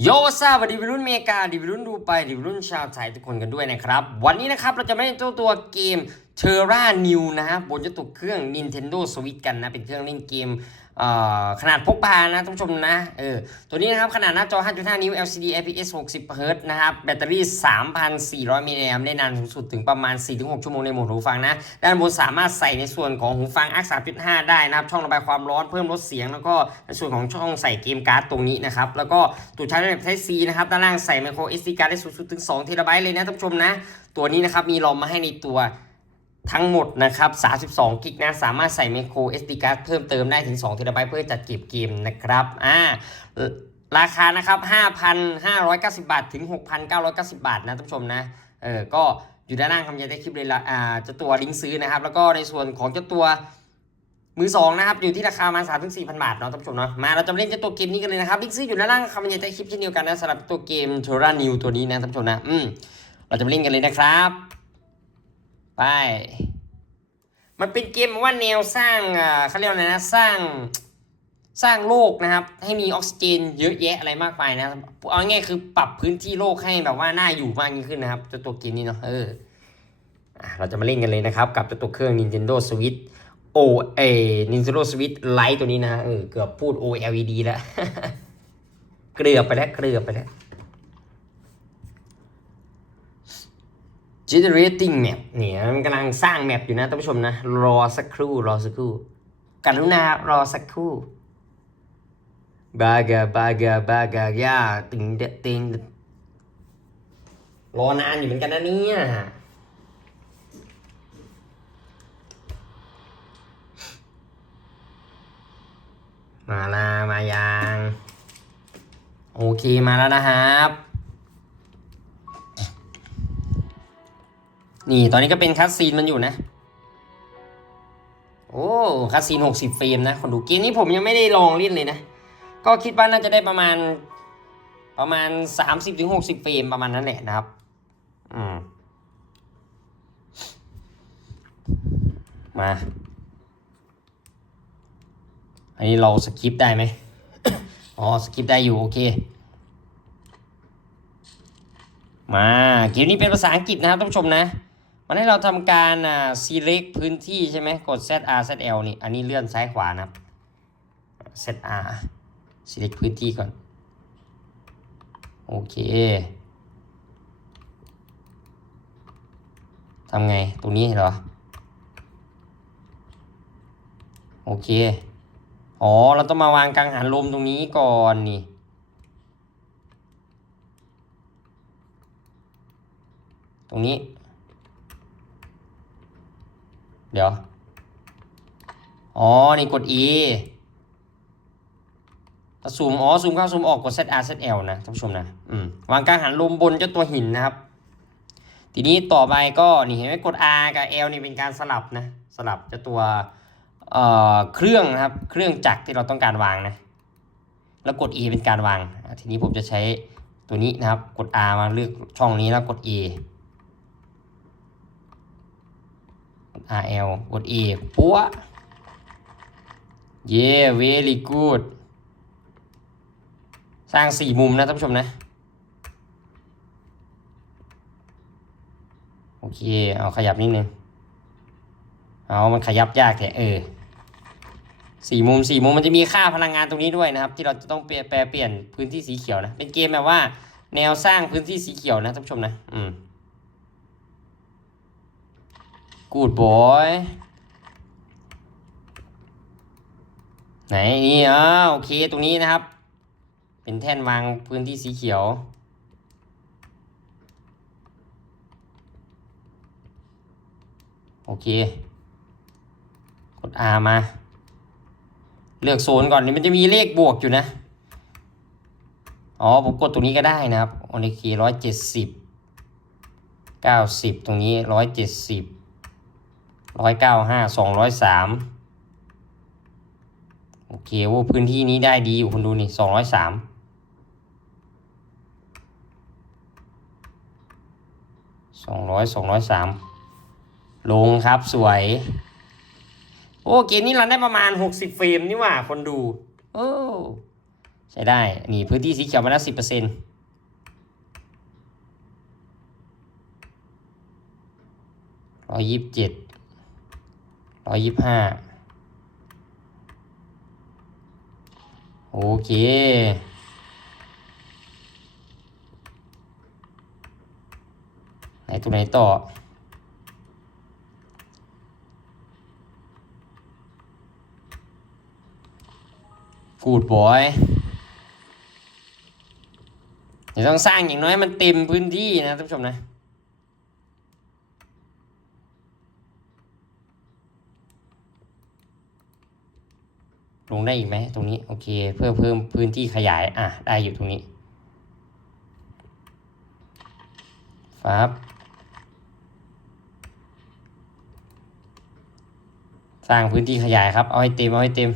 โยซาวัสดีวัยรุ่นเมกาดีวัยรุ่นดูไปดีวัยรุ่นชาวไทยทุกคนกันด้วยนะครับ วันนี้นะครับเราจะมาเล่นเจ้าตัวเกม Terra New นะฮะบนเจ้าตัวเครื่อง Nintendo Switch กันนะ เป็นเครื่องเล่นเกม ขนาดพกพานะท่านผู้ชมนะเออตัวนี้นะครับขนาดหน้าจอ 5.5 นิ้ว LCD IPS 60 Hz นะครับแบตเตอรี่ 3,400 มิลลิแอมป์ได้นานสูงสุดถึงประมาณ 4-6 ชั่วโมงในโหมดหูฟังนะด้านบนสามารถใส่ในส่วนของหูฟัง ARC 3.5 ได้นะครับ ช่องระบายความร้อนเพิ่มลดเสียง แล้วก็ในส่วนของช่องใส่เกมการ์ดตรงนี้นะครับ แล้วก็ตัวชาร์จแบบ Type C นะครับด้านล่างใส่ micro SD card ได้สูงสุดถึง2 t b เลยนะท่านผู้ชมนะตัวนี้นะครับมีรอมมาให้ในตัว ทั้งหมดนะครับ 32 กิกนะ สามารถใส่ micro SD card เพิ่มเติมได้ถึง2 t b เพื่อจัดเก็บเกมนะครับ อ่า ราคานะครับ 5,590 บาท ถึง 6,990 บาทนะท่านผู้ชมนะ เออ ก็อยู่ด้านล่างคำยันได้คลิปเลยละอ่าจ้าตัวลิงก์ซื้อนะครับ แล้วก็ในส่วนของเจ้าตัวมือสองนะครับ อยู่ที่ราคาประมาณ3ถึง4,000บาทเนาะท่านผู้ชมเนาะมาเราจะเล่นเจ้าตัวเกมนี้กันเลยนะครับลิงก์ซื้ออยู่ด้านล่างคำยันได้คลิปเช่นเดียวกันนะสำหรับตัวเกม t o r a New ตัวนี้นะท่านผู้ชมนะอืมเราจะเล่นกันเลยนะครับ ไป มันเป็นเกมว่าแนวสร้างอ่าเขาเรียกอะไรนะสร้างสร้างโลกนะครับ ให้มีออกซิเจนเยอะแยะอะไรมากมายนะเอาง่ายๆคือปรับพื้นที่โลกให้แบบว่าน่าอยู่มากยิ่งขึ้นนะครับเจ้าตัวเกมนี้เนาะเออเราจะมาเล่นกันเลยนะครับ กับเจ้าตัวเครื่อง Nintendo Switch O เอ Nintendo Switch Lite ตัวนี้นะเออเกือบพูด OLED แล้ว เกลือไปแล้วเกลือไปแล้ว generating map เนี่ยมันกำลังสร้างแมปอยู่นะท่านผู้ชมนะ รอสักครู่รอสักครู่กรุณารอสักครู่ บากาบากาบากายาติงเดติงรอนานอยู่เหมือนกันนะเนี่ยมาลามายัง โอเคมาแล้วนะครับ นี่ตอนนี้ก็เป็นคัสซีนมันอยู่นะ โอ้คัสซีนหกสิบเฟรมนะคนดูเกมนี้ผมยังไม่ได้ลองเล่นเลยนะ ก็คิดว่าน่าจะได้ประมาณ ประมาณสามสิบถึงหกสิบเฟรมประมาณนั้นแหละนะครับ อืม มา อันนี้เราสกิปได้ไหมอ๋อสกิปได้อยู่ โอเคมาเกมนี้เป็นภาษาอังกฤษนะครับท่านผู้ชมนะ มันให้เราทำการอ่า select พื้นที่ใช่ไหมกด ZR ZL นี่ อันนี้เลื่อนซ้ายขวานะครับ ZR select พื้นที่ก่อน โอเคทำไง ตรงนี้เหรอ โอเค อ๋อ เราต้องมาวางกังหันลมตรงนี้ก่อนนี่ตรงนี้ เดี๋ยว อ๋อ นี่กด E ถ้าซูม อ๋อ ซูมเข้าซูมออกกด ZR ZL นะท่านผู้ชมนะ อืม วางกลางหันลมบนเจ้าตัวหินนะครับ ทีนี้ต่อไปก็ นี่เห็นไหมกด R กับ L นี่เป็นการสลับนะ สลับเจ้าตัว เอ่อ เครื่องนะครับ เครื่องจักรที่เราต้องการวางนะ แล้วกด E เป็นการวาง ทีนี้ผมจะใช้ตัวนี้นะครับ กด R มาเลือกช่องนี้แล้วกด E กด RL กด A ปัวเย่ very good สร้างสี่มุมนะท่านผู้ชมนะ โอเค เอาขยับนิดนึง เอามันขยับยากแค่เออสี่มุมสี่มุมมันจะมีค่าพลังงานตรงนี้ด้วยนะครับ ที่เราจะต้องแปลเปลี่ยนพื้นที่สีเขียวนะ เป็นเกมแบบว่า แนวสร้างพื้นที่สีเขียวนะท่านผู้ชมนะ อืม กูดบอยไหนนี่อ่าโอเคตรงนี้นะครับ เป็นแท่นวางพื้นที่สีเขียวโอเค กด R มา เลือกโซนก่อนนี่มันจะมีเลขบวกอยู่นะ อ๋อ ผมกดตรงนี้ก็ได้นะครับ โอเคร้อยเจ็ดสิบเก้าสิบตรงนี้ร้อยเจ็ดสิบ ร้อยเก้าห้าสองร้อยสามโอเคว่าพื้นที่นี้ได้ดีอยู่คุณดูนี่สองร้อยสามสองร้อยสองร้อยสามลงครับสวย โอ้เกมนี้เราได้ประมาณหกสิบเฟรมนี่หว่าคนดู โอ้ใช้ได้ นี่พื้นที่สีเขียวมาแล้วสิบเปอร์เซ็นต์ร้อยยี่สิบเจ็ด ร้อยยี่สิบห้าโอเค ไหนตัวไหนต่อกูดบอยเดี๋ยวต้องสร้างอย่างน้อยมันเต็มพื้นที่นะท่านผู้ชมนะ ลงได้อีกไหมตรงนี้โอเค เพื่อเพิ่มพื้นที่ขยายอะได้อยู่ตรงนี้ฟับสร้างพื้นที่ขยายครับ เอาให้เต็ม เอาให้เต็ม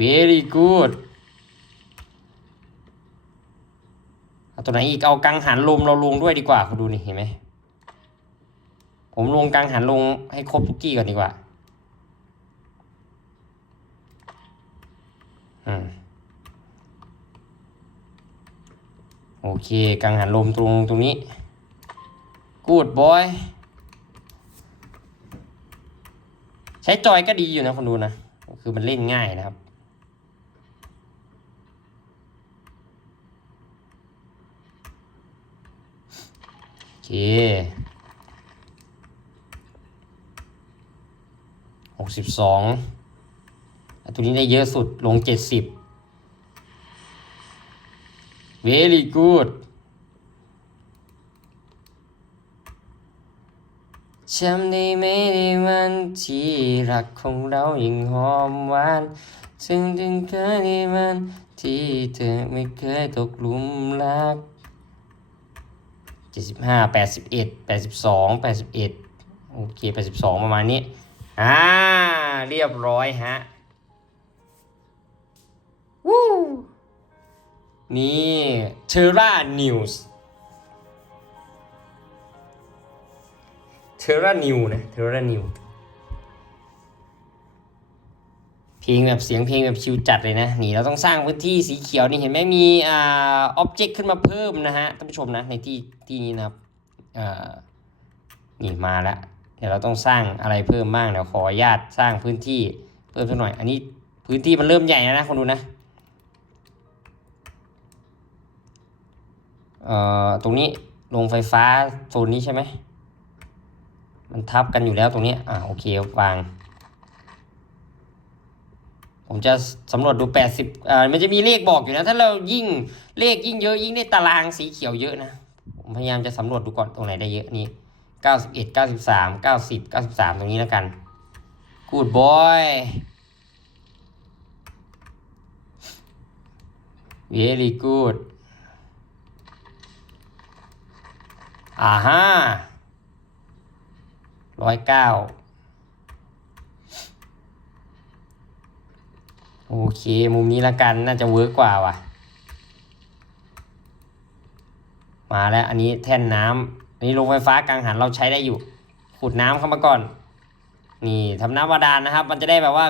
very good เอาตัวไหนอีก เอากังหันลมเราลงด้วยดีกว่าคุณดูนี่เห็นไหม ผมลงกังหันลงให้ครบทุกที่ก่อนดีกว่า อืมโอเคกังหันลมตรงตรงนี้ good boy ใช้จอยก็ดีอยู่นะคนดูนะ คือมันเล่นง่ายนะครับโอเคหกสิบสอง ตัวนี้ได้เยอะสุดลงเจ็ดสิบ very good จำได้ไหมในวันที่รักของเรายังหอมหวานซึ่งถึงเคยในวันที่เธอไม่เคยตกหลุมรักเจ็ดสิบห้าแปดสิบเอ็ดแปดสิบสองแปดสิบเอ็ดโอเคแปดสิบสองประมาณนี้ อ่า เรียบร้อยฮะ วู้นี่เทรานิวส์เทรานิวนะเทรานิวเพลงแบบเสียงเพลงแบบชิวจัดเลยนะ นี่เราต้องสร้างพื้นที่สีเขียวนี่เห็นไหมมีอ่าอ็อบเจกต์ขึ้นมาเพิ่มนะฮะท่านผู้ชมนะในที่ที่นี้นะครับอ่านี่มาแล้วเดี๋ยวเราต้องสร้างอะไรเพิ่มบ้างเดี๋ยวขออนุญาตสร้างพื้นที่เพิ่มสักหน่อย อันนี้พื้นที่มันเริ่มใหญ่แล้วนะคนดูนะ เอ่อตรงนี้โรงไฟฟ้าโซนนี้ใช่ไหมมันทับกันอยู่แล้วตรงนี้อ่าโอเควาง ผมจะสำรวจดู 80อ่ามันจะมีเลขบอกอยู่นะ ถ้าเรายิ่งเลขยิ่งเยอะยิ่งได้ตารางสีเขียวเยอะนะ ผมพยายามจะสำรวจดูก่อนตรงไหนได้เยอะนี่91 93 90 93 ตรงนี้แล้วกัน Good boy very good อ่าฮะร้อยเก้าโอเค มุมนี้ละกันน่าจะเวิร์กกว่าว่ะ มาแล้วอันนี้แท่นน้ำอันนี้โรงไฟฟ้ากังหันเราใช้ได้อยู่ ขุดน้ำเข้ามาก่อน นี่ทำน้ำบาดาลนะครับ มันจะได้แบบว่า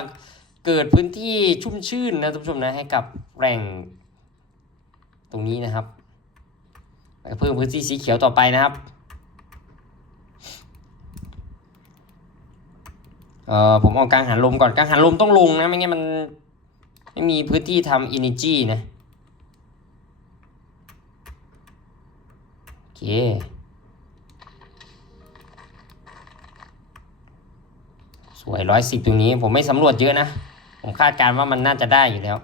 เกิดพื้นที่ชุ่มชื่นนะท่านผู้ชมนะให้กับแหล่งตรงนี้นะครับ เพิ่มพื้นที่สีเขียวต่อไปนะครับเอ่อผมเอากังหันลมก่อนกังหันลมต้องลงนะไม่งั้นมันไม่มีพื้นที่ทำ energy นะโอเคสวยร้อยสิบตรงนี้ผมไม่สำรวจเยอะนะ ผมคาดการณ์ว่ามันน่าจะได้อยู่แล้ว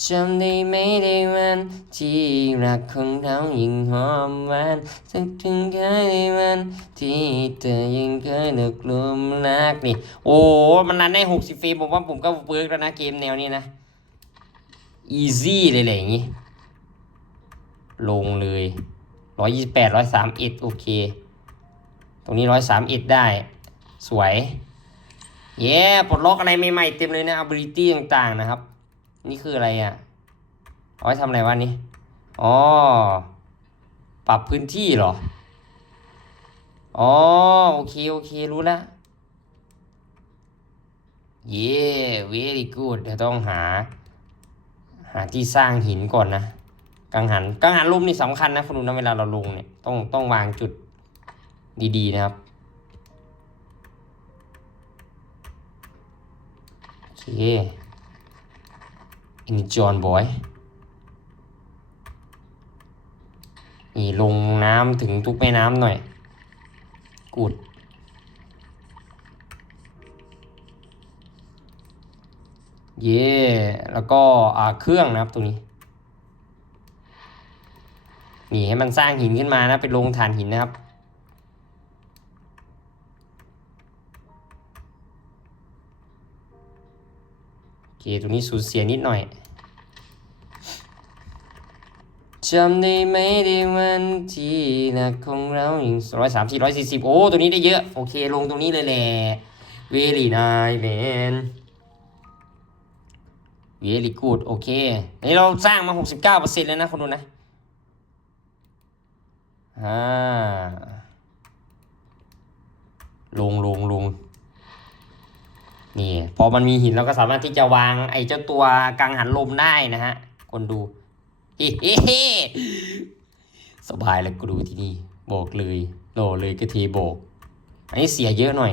จำได้ไหมในวันที่รักของเรายิ่งหอมหวานสักถึงเคยในวันที่เธอยังเคยนึกลมรักนี่ โอ้มันรันได้หกสิบเฟรมผมว่าผมก็เวิร์กแล้วนะเกมแนวนี้นะอีซี่เลยแหละอย่างงี้ ลงเลยร้อยยี่สิบแปดร้อยสามเอ็ดโอเค ตรงนี้ร้อยสามเอ็ดได้ สวย เย้ปลดล็อกอะไรใหม่ๆเต็มเลยนะ ability ต่างๆนะครับ นี่คืออะไรอะเอาไว้ทำอะไรวะนี่อ๋อ ปรับพื้นที่เหรอ อ๋อ โอเค โอเค รู้แล้วเย้ very good เดี๋ยวต้องหา หาที่สร้างหินก่อนนะ กังหัน กังหันลมนี่สำคัญนะคุณดูนะเวลาเราลงเนี่ย ต้องต้องวางจุดดีๆนะครับโอเค enjoy boy นี่ลงน้ำถึงทุกแม่น้ำหน่อย กูดเย่แล้วก็อ่าเครื่องนะครับตรงนี้ นี่ให้มันสร้างหินขึ้นมานะเป็นโรงถ่านหินนะครับ เคตรงนี้สูญเสียนิดหน่อยจำได้ไหมในวันที่นักของเราอย่างร้อยสามสี่ร้อยสี่สิบโอ้ตัวนี้ได้เยอะ โอเค ลงตรงนี้เลยแหละ very nice man very good โอเคอันนี้เราสร้างมาหกสิบเก้าเปอร์เซ็นต์แล้วนะคุณดูนะอ่าลงลงลง อมันมีหินเราก็สามารถที่จะวางไอ้เจ้าตัวกังหันลมได้นะฮะ คนดูสบายเลยกูดูที่นี่โบกเลยโหลเลยกระเทโบก อันนี้เสียเยอะหน่อย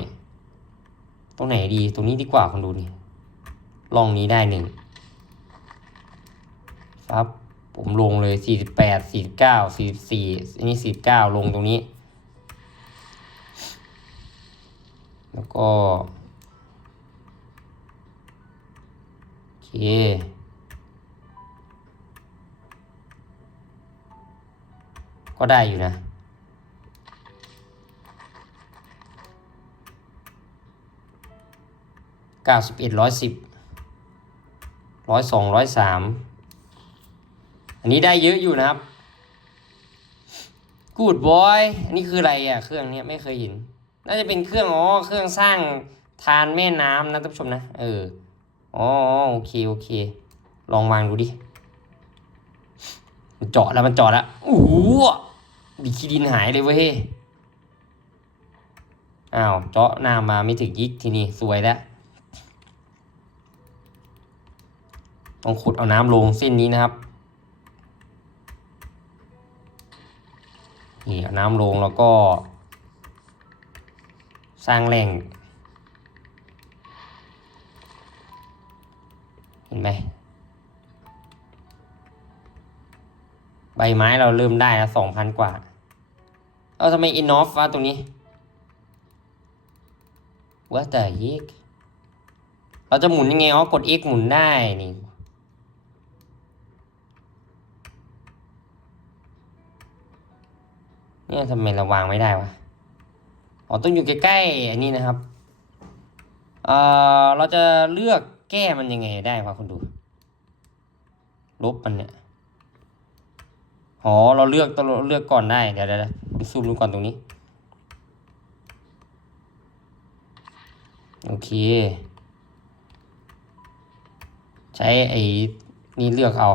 ตรงไหนดีตรงนี้ดีกว่าคนดูนี่ลองนี้ได้หนึ่งครับ ผมลงเลยสี่สิบแปดสี่สิบเก้าสี่สิบสี่อันนี้สี่สิบเก้าลงตรงนี้ แล้วก็ โอ เคก็ได้อยู่นะเก้าสิบเอ็ดร้อยสิบร้อยสองร้อยสามอันนี้ได้เยอะอยู่นะครับ กูดบอยอันนี้คืออะไรอะ เครื่องเนี้ยไม่เคยเห็น น่าจะเป็นเครื่องอ๋อเครื่องสร้างทานแม่น้ำนะท่านผู้ชมนะ เออ อ๋อโอเคโอเค ลองวางดูดิ มันเจาะแล้วมันเจาะแล้วโอ้โหดิคีดินหายเลยเว้ยอ้าวเจาะหน้ามาไม่ถึงยิกทีนี่สวยแล้วต้องขุดเอาน้ำลงเส้นนี้นะครับนี่เอาน้ำลงแล้วก็ สร้างแหล่ง ไหมใบไม้เราเริ่มได้แล้วสองพันกว่า เอาทำไมอินอฟวะตรงนี้ว่าแต่ยิกเราจะหมุนยังไงอ๋อกด X หมุนได้นี่เนี่ยทำไมเราวางไม่ได้วะอ๋อต้องอยู่ใกล้ๆอันนี้นะครับเอ่อเราจะเลือก แก้มันยังไงได้วะคุณดู ลบมันเนี่ยอ๋อเราเลือกต้องเลือกก่อนได้เดี๋ยวเดี๋ยวเดี๋ยวซูมดูก่อนตรงนี้ โอเค ใช้ไอ้นี่เลือกเอา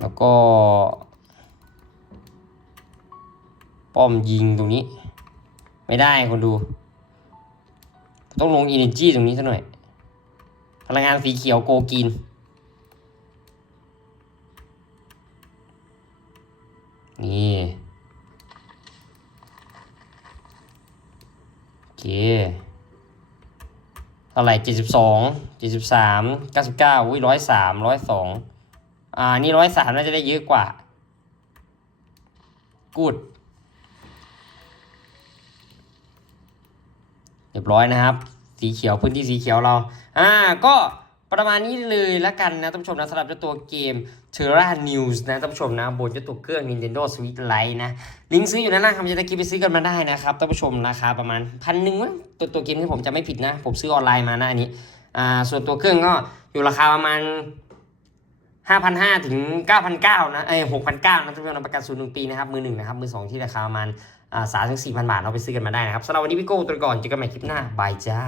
แล้วก็ ป้อมยิงตรงนี้ ไม่ได้คนดู ต้องลง Energy ตรงนี้ซะหน่อย พลังงานสีเขียวโกกิน นี่โอเคเท่าไหร่เจ็ดสิบสองเจ็ดสิบสามเก้าสิบเก้าอุ้ยร้อยสามร้อยสองอ่า นี่ร้อยสามน่าจะได้เยอะกว่ากูด รียบร้อยนะครับ สีเขียวพื้นที่สีเขียวเรา อ่าก็ประมาณนี้เลยละกันนะท่านผู้ชมนะสำหรับเจ้าตัวเกม Terra News นะท่านผู้ชมนะบนเจ้าตัวเครื่อง Nintendo Switch Lite นะลิงก์ซื้ออยู่ด้านล่างคำจะตะกี้ไปซื้อกันมาได้นะครับท่านผู้ชมราคาประมาณพันหนึ่งตัวตัวเกมที่ผมจะไม่ผิดนะ ผมซื้อออนไลน์มานะอันนี้อ่าส่วนตัวเครื่องก็อยู่ราคาประมาณ5,500ถึง9,900นะเอ้ย6,900นะท่านผู้ชมนะประกันศูนย์หนึ่งปีนะครับมือหนึ่งนะครับมือสองที่ราคาประมาณ สามถึงสี่พันบาทเราไปซื้อกันมาได้นะครับสำหรับวันนี้พี่โก้ตัวก่อนเจอกันใหม่คลิปหน้าบายจ้า